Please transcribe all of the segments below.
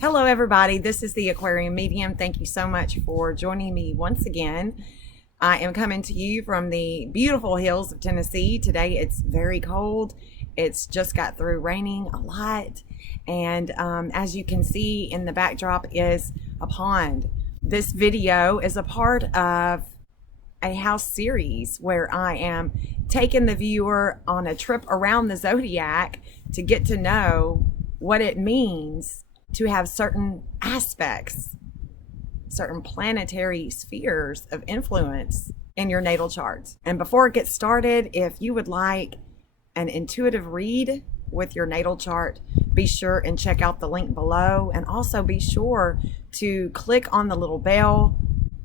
Hello, everybody. This is the Aquarium Medium. Thank you so much for joining me once again. I am coming to you from the beautiful hills of Tennessee. Today it's very cold. It's just got through raining a lot. And as you can see in the backdrop is a pond. This video is a part of a house series where I am taking the viewer on a trip around the zodiac to get to know what it means to have certain aspects, certain planetary spheres of influence in your natal charts. And before it gets started, if you would like an intuitive read with your natal chart, be sure and check out the link below. And also be sure to click on the little bell,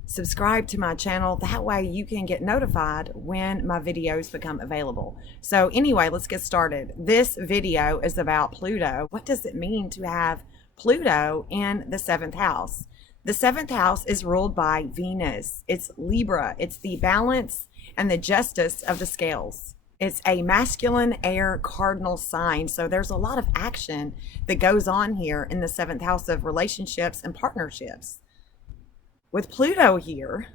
subscribe to my channel. That way you can get notified when my videos become available. So anyway, let's get started. This video is about Pluto. What does it mean to have Pluto in the 7th house? The 7th house is ruled by Venus. It's Libra. It's the balance and the justice of the scales. It's a masculine air cardinal sign. So there's a lot of action that goes on here in the 7th house of relationships and partnerships. With Pluto here,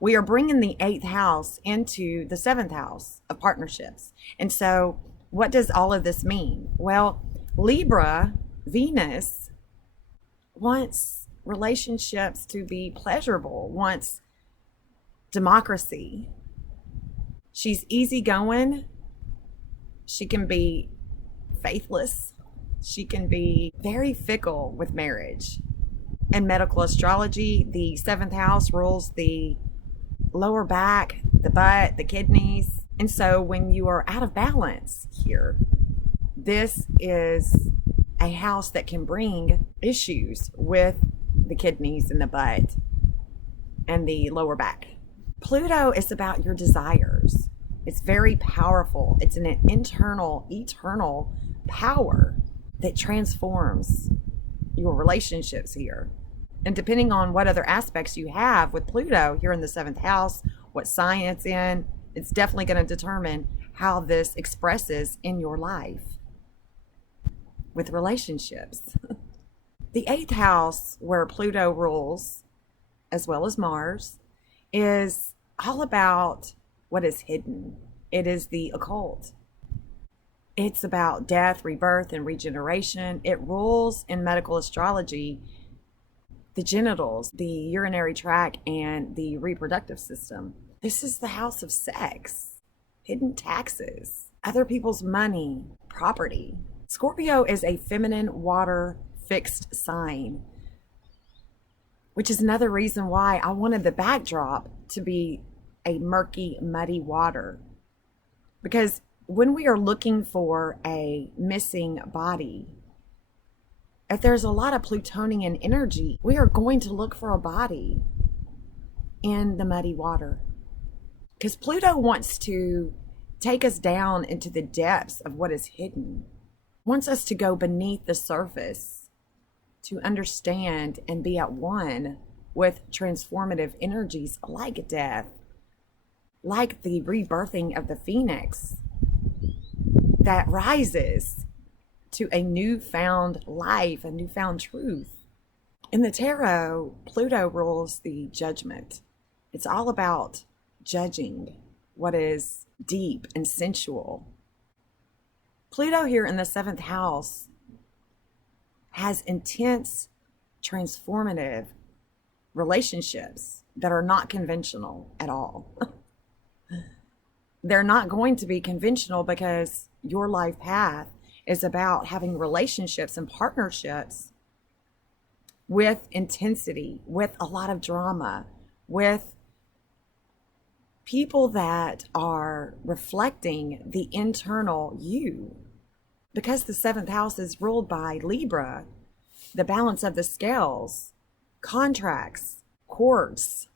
we are bringing the 8th house into the 7th house of partnerships. And so what does all of this mean? Well, Libra, Venus, wants relationships to be pleasurable, wants democracy. She's easygoing. She can be faithless. She can be very fickle with marriage. In medical astrology, the 7th house rules the lower back, the butt, the kidneys. And so when you are out of balance here, this is a house that can bring issues with the kidneys and the butt and the lower back. Pluto is about your desires. It's very powerful. It's an internal, eternal power that transforms your relationships here. And depending on what other aspects you have with Pluto here in the 7th house, what sign it's in, it's definitely going to determine how this expresses in your life with relationships. The 8th house, where Pluto rules, as well as Mars, is all about what is hidden. It is the occult. It's about death, rebirth, and regeneration. It rules in medical astrology the genitals, the urinary tract, and the reproductive system. This is the house of sex, hidden taxes, other people's money, property. Scorpio is a feminine water fixed sign, which is another reason why I wanted the backdrop to be a murky, muddy water. Because when we are looking for a missing body, if there's a lot of Plutonian energy, we are going to look for a body in the muddy water. Because Pluto wants to take us down into the depths of what is hidden, wants us to go beneath the surface, to understand and be at one with transformative energies like death, like the rebirthing of the phoenix that rises to a newfound life, a newfound truth. In the tarot, Pluto rules the judgment. It's all about judging what is deep and sensual. Pluto here in the 7th house has intense, transformative relationships that are not conventional at all. They're not going to be conventional because your life path is about having relationships and partnerships with intensity, with a lot of drama, with people that are reflecting the internal you. Because the 7th house is ruled by Libra, the balance of the scales, contracts, courts,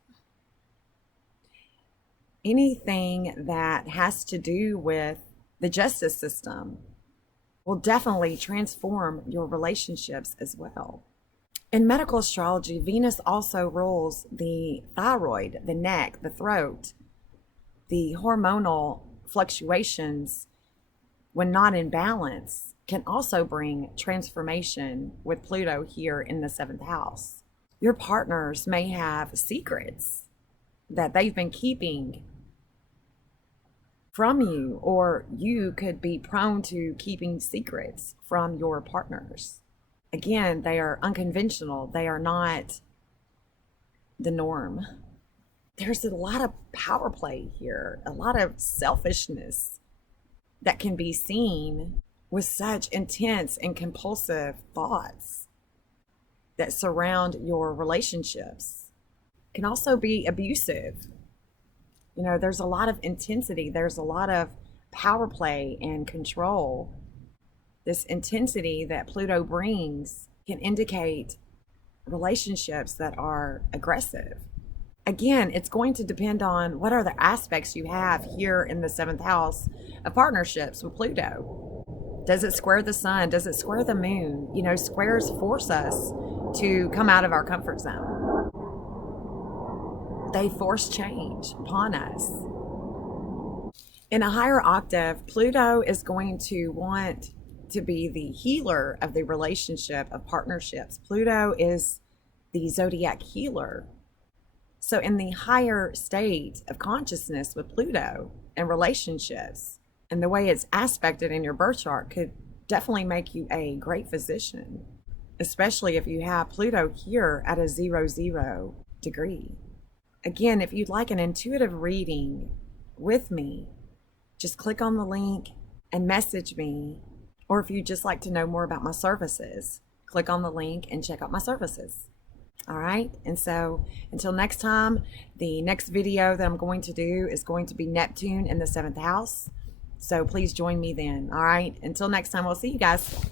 anything that has to do with the justice system will definitely transform your relationships as well. In medical astrology, Venus also rules the thyroid, the neck, the throat, the hormonal fluctuations when not in balance can also bring transformation with Pluto here in the seventh house. Your partners may have secrets that they've been keeping from you, or you could be prone to keeping secrets from your partners. Again, they are unconventional. They are not the norm. There's a lot of power play here, a lot of selfishness that can be seen with such intense and compulsive thoughts that surround your relationships. Can also be abusive. You know, there's a lot of intensity, there's a lot of power play and control. This intensity that Pluto brings can indicate relationships that are aggressive. Again, it's going to depend on what are the aspects you have here in the seventh house of partnerships with Pluto. Does it square the sun? Does it square the moon? You know, squares force us to come out of our comfort zone. They force change upon us. In a higher octave, Pluto is going to want to be the healer of the relationship of partnerships. Pluto is the zodiac healer. So in the higher state of consciousness with Pluto and relationships, and the way it's aspected in your birth chart could definitely make you a great physician, especially if you have Pluto here at a 0 degree. Again, if you'd like an intuitive reading with me, just click on the link and message me. Or if you'd just like to know more about my services, click on the link and check out my services. All right. And so until next time, the next video that I'm going to do is going to be Neptune in the seventh house. So please join me then. All right. Until next time, we'll see you guys.